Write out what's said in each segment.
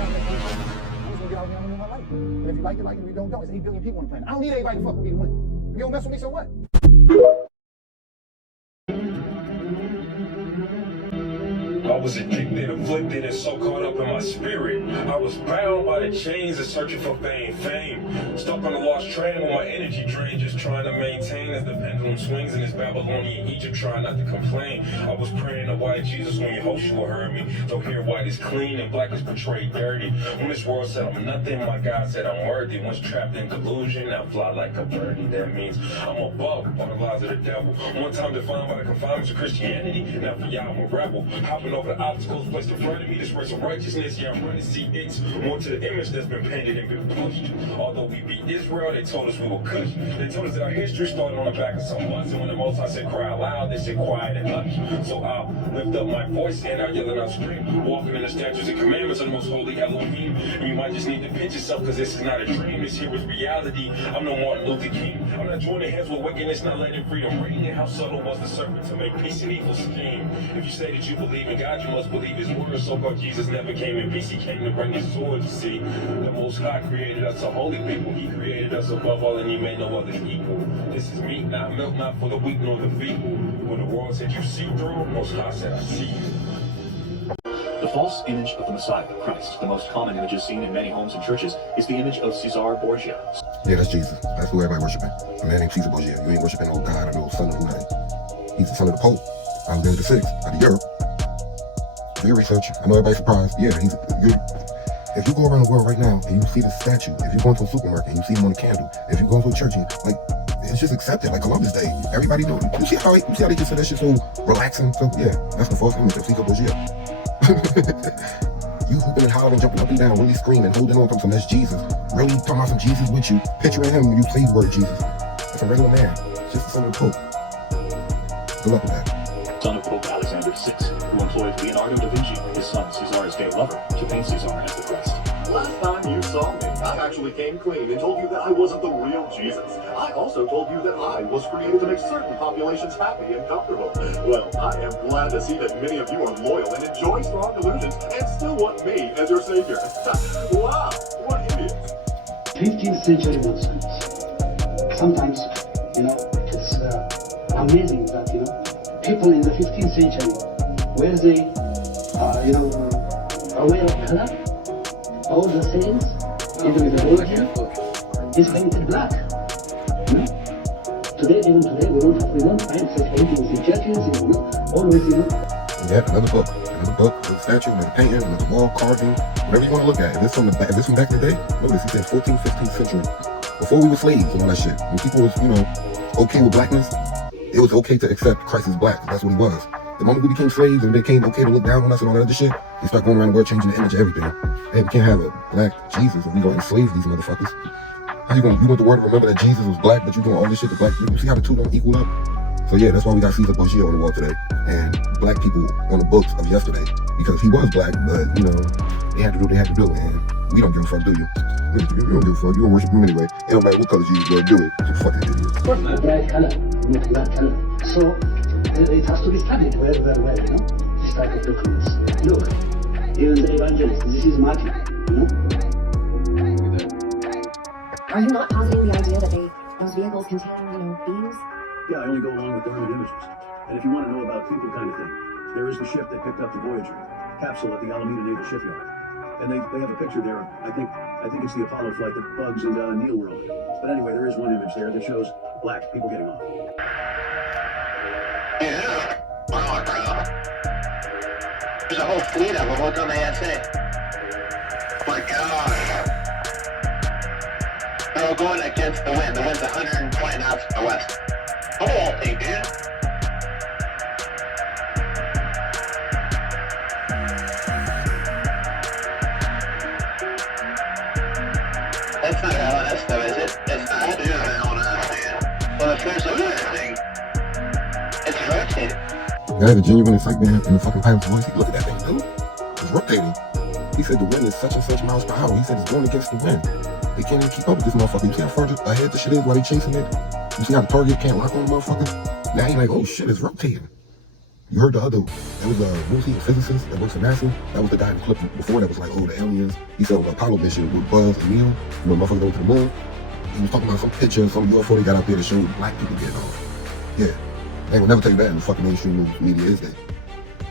I'm just gonna get out here and live my life. And if you like it, like it. If you don't. It's 8 billion people on the planet. I don't need everybody to fuck with me to win. If you don't mess with me, so what? I was addicted, afflicted, and so caught up in my spirit. I was bound by the chains and searching for fame. Stuck on a lost train with my energy drained, just trying to maintain as the pendulum swings in this Babylonian Egypt, trying not to complain. I was praying to white Jesus when Yehoshua heard me. Though here white is clean and black is portrayed dirty. When this world said I'm nothing, my God said I'm worthy. Once trapped in delusion, I fly like a birdie. That means I'm above all the lies of the devil. One time defined by the confinements of Christianity, now for y'all I'm a rebel. Hopping over the obstacles placed in front of me, this race of righteousness, yeah, I'm running, see, it's more to the image that's been painted and been pushed. Although we beat Israel, they told us we were cush. They told us that our history started on the back of some butts, and when the Most High said cry aloud, they said quiet and hush. So I'll lift up my voice and I'll yell and I'll scream, walking in the statutes and commandments of the most holy Elohim. And you might just need to pinch yourself, cause this is not a dream, this here is reality. I'm no Martin Luther King. I'm not joining hands with wickedness, not letting freedom ring. And how subtle was the serpent to make peace and evil scheme? If you say that you believe in God, you must believe his word. So-called Jesus never came in peace, he came to bring his sword. You see, the Most High created us a holy people. He created us above all, and he made no others equal. This is meat, not milk, not for the weak nor the feeble. When the world said you see through, Most High said I see you. The false image of the Messiah, Christ, the most common images seen in many homes and churches, is the image of Caesar Borgia. Yeah, that's Jesus. That's who everybody worshiping. A man named Caesar Borgia. You ain't worshiping no God or no son of nothing. He's the son of the Pope. Alexander the Sixth out of Europe. Do your research. I know everybody's surprised. Yeah, if you go around the world right now and you see this statue, if you go into a supermarket and you see him on a candle, if you go into a church and it's just accepted, like Columbus Day. Everybody knows. You see how they consider that shit so relaxing? So yeah, that's the false image of Caesar Borgia. You hooping and hollering, jumping up and down, really screaming, holding on to some, that's Jesus. Really talking about some Jesus with you. Picturing him when you say the word Jesus. That's a regular man. It's just the son of the Pope. Good luck with that. Son of Pope Alexander VI, who employed Leonardo da Vinci, his son Caesar's gay lover, to paint Caesar as the Christ. Last time you saw me, I actually came clean and told you that I wasn't the real Jesus. I also told you that I was created to make certain populations happy and comfortable. Well, I am glad to see that many of you are loyal and enjoy strong delusions and still want me as your savior. Wow, what idiots. 15th century nonsense. Sometimes, it's amazing that, people in the 15th century, where they, aware of color, all the saints, even the religion, is painted black. Even today, we don't find such paintings in churches, always, Yeah, another book, another statue, another painting, another wall carving, whatever you want to look at. If it's from back in the day, notice he said 14th, 15th century, before we were slaves and all that shit. When people was, okay with blackness, it was okay to accept Christ as black. That's what he was. The moment we became slaves and it became okay to look down on us and all that other shit, they start going around the world changing the image of everything. Hey, we can't have a black Jesus if we gonna enslave these motherfuckers. How you want the world to remember that Jesus was black, but you doing all this shit to black people? See how the two don't equal up? So yeah, that's why we got Caesar Borgia on the wall today, and black people on the books of yesterday, because he was black, but they had to do what they had to do, and we don't give a fuck, do you? You don't give a fuck. You don't worship him anyway. It don't matter what color you use, do it. You fucking idiot. Bright color, not black color. So it has to be studied very, very well, this type of documents. Look, even the evangelist, this is Martin, Are you not positing the idea that those vehicles contain, beams? Yeah, I only go along with government images. And if you want to know about people kind of thing, there is the ship that picked up the Voyager capsule at the Alameda Naval Shipyard. And they have a picture there. I think it's the Apollo flight that Bugs and Neil were on. But anyway, there is one image there that shows black people getting off. There's a whole fleet of them. What's on the ASA? My God. They're going against the wind. The wind's 120 knots to the west. Holy, dude. That's not LNS though, is it? It's not. It is LNS, man. Well, if there's another thing, it's rotating. That is a genuine excitement in the fucking pilot's voice. Look at that thing, dude. It's rotating. He said the wind is such and such miles per hour. He said it's going against the wind. They can't even keep up with this motherfucker. You see how far ahead the shit is while they chasing it? You see how the target can't lock on the motherfucker? Now you're like, oh shit, it's rotating. You heard the other, there was what was he, a physicist that works for NASA? That was the guy in the clip before that was like, oh, the aliens. He said on the Apollo mission with Buzz and Neil, you know, motherfuckers going to the moon. He was talking about some picture, some UFO they got out there to show black people getting off. Yeah, they will never tell you that in the fucking mainstream news media, is they?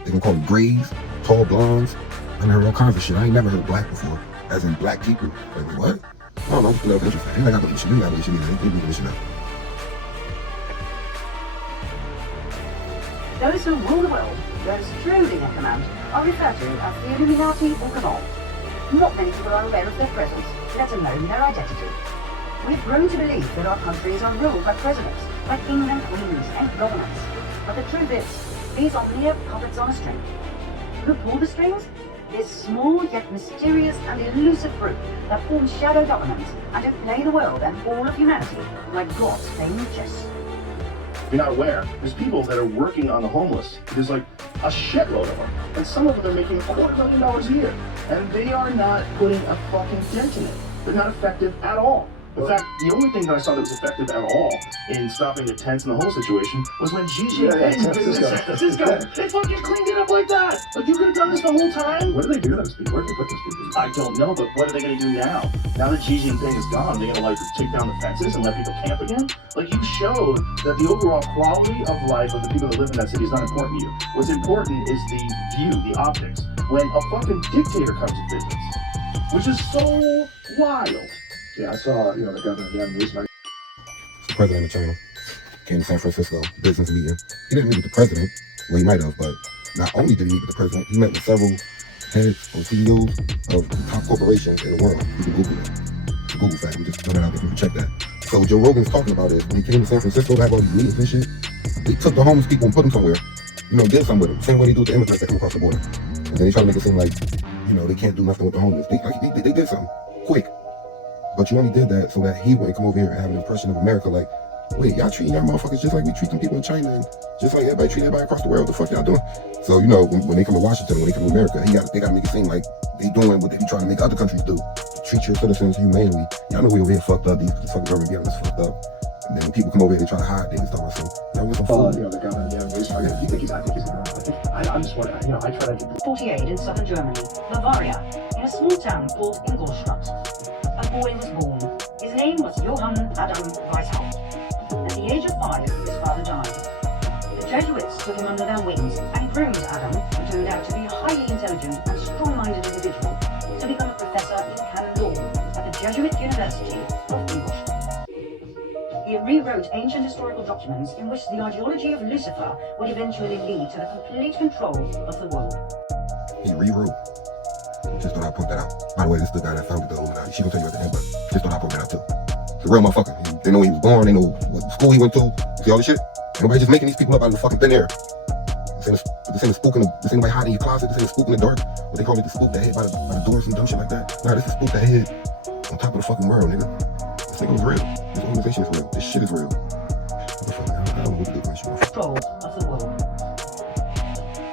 They gonna call them grays, tall blondes. I done heard all kinds of shit. I ain't never heard black before, as in black people. Like, wait, what? I don't know, it's still interesting. Ain't like I believe shit, ain't like I believe shit either. They believe this shit out. Those who rule the world, those truly in command, are referred to as the Illuminati or Cabal. Not many people are aware of their presence, let alone their identity. We've grown to believe that our countries are ruled by presidents, by kings and queens and governors. But the truth is, these are mere puppets on a string. Who pull the strings? This small yet mysterious and elusive group that forms shadow governments and who play the world and all of humanity like gods playing chess. If you're not aware, there's people that are working on the homeless. There's like a shitload of them. And some of them are making $250,000 a year. And they are not putting a fucking dent in it. They're not effective at all. In fact, the only thing that I saw that was effective at all in stopping the tents and the whole situation was when Xi Jinping visited San Francisco. They fucking cleaned it up like that. Like, you could have done this the whole time. What do they do to those people? Where do they put those people? I don't know, but what are they going to do now? Now that Xi Jinping is gone, they're going to like take down the fences and let people camp again? Like, you showed that the overall quality of life of the people that live in that city is not important to you. What's important is the view, the optics. When a fucking dictator comes to business, which is so wild. Yeah, I saw, you know, the governor Gavin Newsom. The president of China came to San Francisco, business meeting. He didn't meet with the president. Well, he might have, but not only did he meet with the president, he met with several heads or CEOs of the top corporations in the world. You can Google it. It's a Google fact. We just throw that out there. You can check that. So what Joe Rogan's talking about is when he came to San Francisco to have all these meetings and shit, he took the homeless people and put them somewhere. You know, did something with them. Same way they do with the immigrants that come across the border. And then they try to make it seem like, you know, they can't do nothing with the homeless. They did something quick. But you only did that so that he wouldn't come over here and have an impression of America like, wait, y'all treating y'all motherfuckers just like we treat them people in China and just like everybody treat everybody across the world. What the fuck y'all doing? So, you know, when they come to Washington, when they come to America, they gotta make it seem like they doing what they be trying to make other countries do. Treat your citizens humanely. Y'all know we over here fucked up. These fucking government be on us fucked up. And then when people come over here, they try to hide things and stuff like so. Y'all want some food? You know, the governor Gavin Newsom. I think he's gonna. I'm just wondering, you know, I try to. 48 in southern Germany, Bavaria, in a small town called Ingolstadt. A boy was born. His name was Johann Adam Weishaupt. At the age of 5, his father died. The Jesuits took him under their wings and groomed Adam, who turned out to be a highly intelligent and strong-minded individual, to become a professor in canon law at the Jesuit University of Ingolstadt. He rewrote ancient historical documents in which the ideology of Lucifer would eventually lead to the complete control of the world. He rewrote. Just thought I'd point that out. By the way, this is the guy that founded the Illuminati. She gonna tell you at the end, but just thought I'd point that out too. It's a real motherfucker. They know where he was born, they know what school he went to. See all this shit? Ain't nobody just making these people up out of the fucking thin air. This ain't a spook in the, this ain't nobody hiding in your closet, this ain't a spook in the dark. What they call it, the spook that hid by the door or some dumb shit like that. Nah, this is a spook that hid on top of the fucking world, nigga. This nigga was real. This organization is real. This shit is real. What the fuck, man? I don't know what to do with this shit. Control of the world.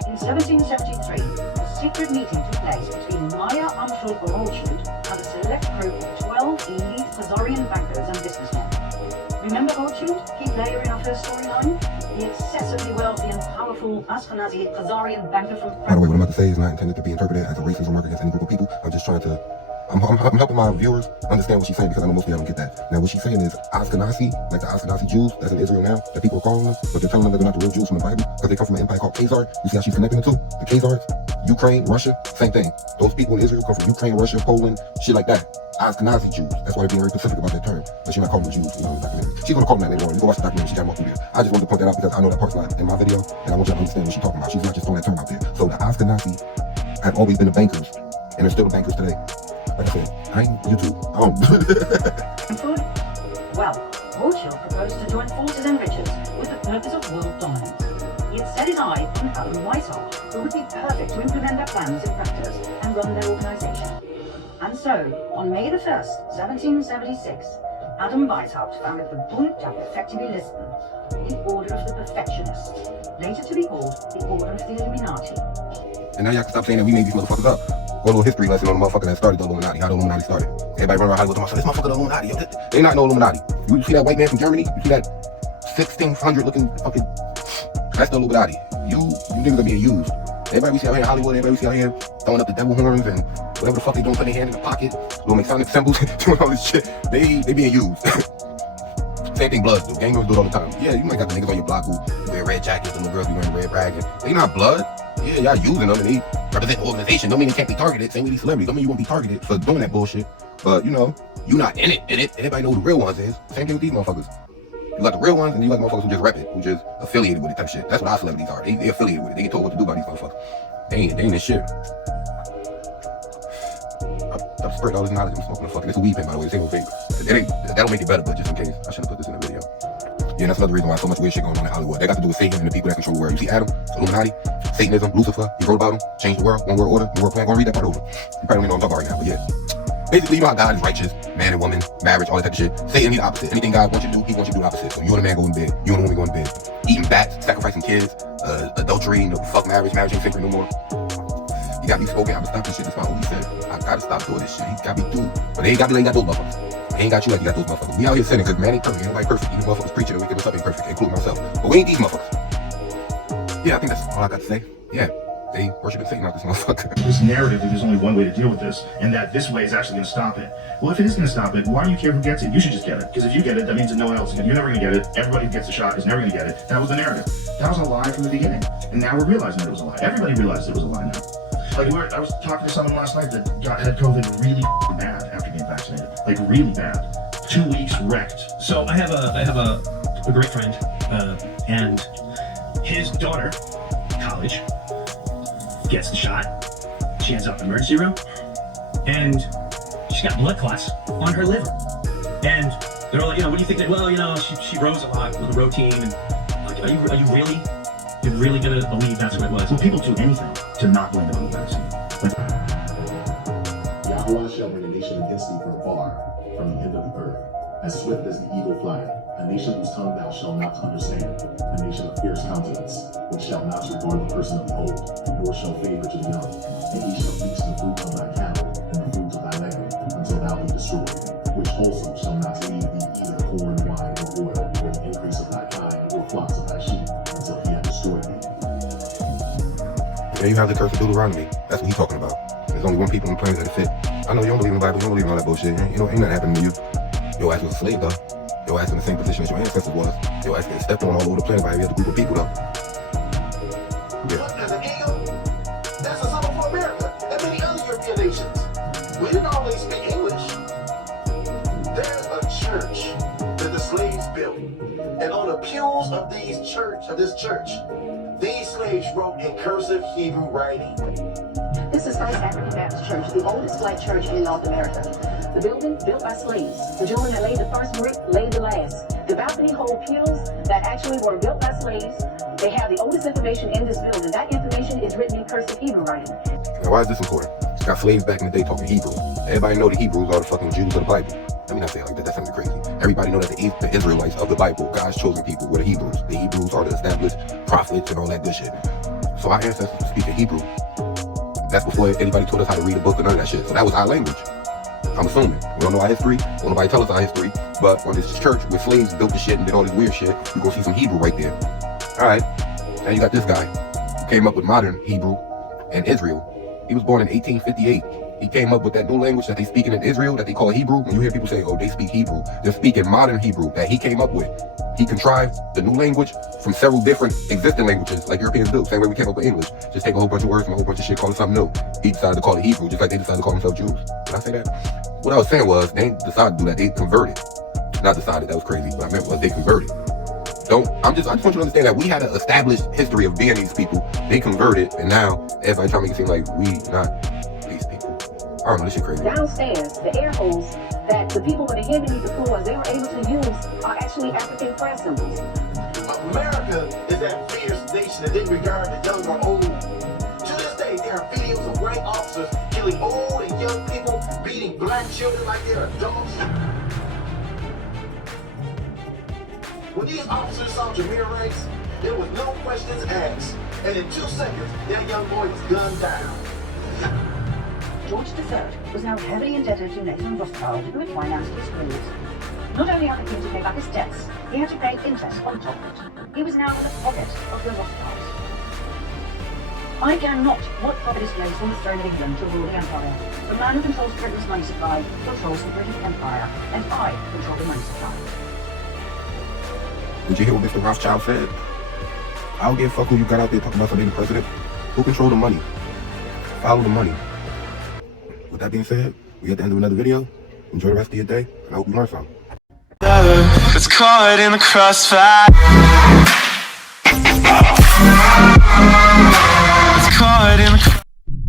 In 1773, a secret meeting took place between Meyer Amschel Rothschild and a select group of 12 elite Khazarian bankers and businessmen. Remember Rothschild, key player in our first storyline? The excessively wealthy and powerful Ashkenazi Khazarian banker from France. By the way, what I'm about to say is not intended to be interpreted as a racist remark against any group of people. I'm just trying to, I'm helping my viewers understand what she's saying because I know most of y'all don't get that. Now, what she's saying is Ashkenazi, like the Ashkenazi Jews that's in Israel now, that people are calling them, but they're telling them that they're not the real Jews from the Bible because they come from an empire called Khazar. You see how she's connecting the two? The Khazars, Ukraine, Russia, same thing. Those people in Israel come from Ukraine, Russia, Poland, shit like that. Ashkenazi Jews. That's why they're being very specific about that term. But she's not calling them Jews, you know, in the documentary. She's gonna call them that later on. You go watch the documentary, she got them all through there. I just wanted to point that out because I know that part's not in my video, and I want y'all to understand what she's talking about. She's not just throwing that term out there. So the Ashkenazi have always been the bankers, and they're still the bankers today. Like I said, I ain't YouTube. I don't. Food? Well, Rothschild proposed to join forces and riches with the purpose of world dominance. He had set his eye on Adam Weishaupt, who would be perfect to implement their plans in practice and run their organization. And so, on May the 1st, 1776, Adam Weishaupt founded the Bund der Perfektibilisten, the Order of the Perfectionists, later to be called the Order of the Illuminati. And now y'all can stop saying that we made these motherfuckers up. Go a little history lesson on the motherfucker that started the Illuminati, how the Illuminati started. Everybody run around Hollywood talking about, this motherfucker the Illuminati. Yo, they not no Illuminati. You see that white man from Germany? You see that 1600 looking fucking, that's the Illuminati. you niggas are being used. Everybody we see out here in Hollywood, everybody we see out here throwing up the devil horns and whatever the fuck they doing, putting their hand in the pocket, doing Masonic symbols, doing all this shit. They being used. Same thing Bloods do. Gang members do it all the time. Yeah, you might got the niggas on your block who wear red jackets, the little girls be wearing red rag. They not blood. Yeah, y'all using them and they represent the organization. Don't mean they can't be targeted. Same with these celebrities. Don't mean you won't be targeted for doing that bullshit. But you know, you not in it. Everybody know who the real ones is. Same thing with these motherfuckers. You got the real ones and you got the motherfuckers who just rep it, who just affiliated with it type shit. That's what our celebrities are. They affiliated with it. They get told what to do by these motherfuckers. They ain't this shit. I've spread all this knowledge I'm smoking the fucking. It's a weed pen, by the way. It's ain't no vape. That'll make it better, but just in case, I shouldn't put this in the video. Yeah, that's another reason why so much weird shit going on in Hollywood. That got to do with Satan and the people that control the world. You see Adam, Illuminati, Satanism, Lucifer. He wrote about him, changed the world, one world order, new world plan. Go and read that part over. You probably don't know what I'm talking about right now, but yeah. Basically, you know how God is righteous, man and woman, marriage, all that type of shit. Satan, he's the opposite. Anything God wants you to do, he wants you to do the opposite. So you and a man go in bed, you and a woman go in bed, eating bats, sacrificing kids, adultery, fuck marriage ain't sacred no more. You gotta be spoken, I'm stop this shit, that's my only said. I gotta stop doing this shit, he gotta be through. But they ain't got me like you got those motherfuckers. They ain't got you like you got those motherfuckers. We out here sinning because man ain't perfect, ain't nobody perfect. Even motherfuckers preaching and waking us up ain't perfect, including myself. But we ain't these motherfuckers. Yeah, I think that's all I got to say. Yeah, they worshiping Satan out this motherfucker. This narrative that there's only one way to deal with this, and that this way is actually going to stop it. Well, if it is going to stop it, why do you care who gets it? You should just get it. Because if you get it, that means that no one else is. You're never going to get it. Everybody who gets a shot is never going to get it. That was the narrative. That was a lie from the beginning. And now we're realizing that it was a lie. Everybody realized it was a lie now. Like, I was talking to someone last night that had COVID really bad after being vaccinated. Like, really bad. 2 weeks wrecked. So I have a great friend, and his daughter, college, gets the shot. She ends up in the emergency room, and she's got blood clots on her liver. And they're all like, what do you think? That, well, she rose a lot with the routine. And like, are you really gonna believe that's what it was? Well, people do anything to not blame it on the vaccine. Yahweh shall bring a nation against thee from far, from the end of the earth, as swift as the eagle flying, a nation whose tongue thou shalt not understand, a nation of fierce countenance, which shall not regard the person of the old, nor shall favor to the young, and he shall feast the fruit of thy cattle, and the fruit of thy land, until thou be destroyed, which also shall not leave thee either corn, wine, or oil, or the increase of thy kind, or flocks of thy sheep, until he hath destroyed thee. There you have the curse of Deuteronomy. That's what he's talking about. There's only one people on the planet that fit. I know you don't believe in the Bible, you don't believe in all that bullshit. Ain't nothing happening to you. Your ass was a slave though. Your ass in the same position as your ancestors was. Your ass getting stepped on all over the planet by every other group of people though. Yeah. What, as an eagle? That's a symbol for America and many other European nations. We didn't always speak English. There's a church that the slaves built. And on the pews of this church, these slaves wrote in cursive Hebrew writing. This is First African Baptist Church, the oldest black church in North America. The building, built by slaves. The gentleman that laid the first brick laid the last. The balcony hold pews that actually were built by slaves. They have the oldest information in this building. That information is written in cursive Hebrew writing. Now why is this important? You got slaves back in the day talking Hebrew. Everybody know the Hebrews are the fucking Jews of the Bible. Let me not say it like that, that's something crazy. Everybody know that the Israelites of the Bible, God's chosen people, were the Hebrews. The Hebrews are the established prophets and all that good shit. So our ancestors speak Hebrew. That's before anybody told us how to read a book or none of that shit. So that was our language. I'm assuming. We don't know our history. Don't nobody tell us our history. But on this church where slaves built the shit and did all this weird shit, you're gonna see some Hebrew right there. Alright. Now you got this guy who came up with modern Hebrew and Israel. He was born in 1858. He came up with that new language that they speaking in Israel that they call Hebrew. When you hear people say, oh, they speak Hebrew, they're speaking modern Hebrew that he came up with. He contrived the new language from several different existing languages like Europeans do. Same way we came up with English. Just take a whole bunch of words from a whole bunch of shit, call it something new. He decided to call it Hebrew, just like they decided to call themselves Jews. Did I say that? What I was saying was, they didn't decide to do that, they converted. Not decided, that was crazy. What I meant was they converted. I just want you to understand that we had an established history of being these people. They converted, and now everybody trying to make it seem like we not these people. I don't know, this shit crazy. Downstairs, the air holes that the people with the hand beneath the floors, they were able to use are actually African prayer symbols. America is that fierce nation that didn't regard the young or old. To this day, there are videos of white officers killing old and young people, beating black children like they're adults. When these officers saw Jameer Ranks, there was no questions asked. And in 2 seconds, that young boy was gunned down. George III was now heavily indebted to Nathan Rothschild, who had financed his schools. Not only had he to pay back his debts, he had to pay interest on top of it. He was now in the pocket of the Rothschilds. I care not what puppet is placed on the throne of England to rule the empire. The man who controls Britain's money supply controls the British Empire, and I control the money supply. Did you hear what Mr. Rothschild said? I don't give a fuck who you got out there talking about somebody the president. Who control the money? Follow the money. With that being said, we at the end of another video. Enjoy the rest of your day, and I hope you learn something. It's caught in the crossfire.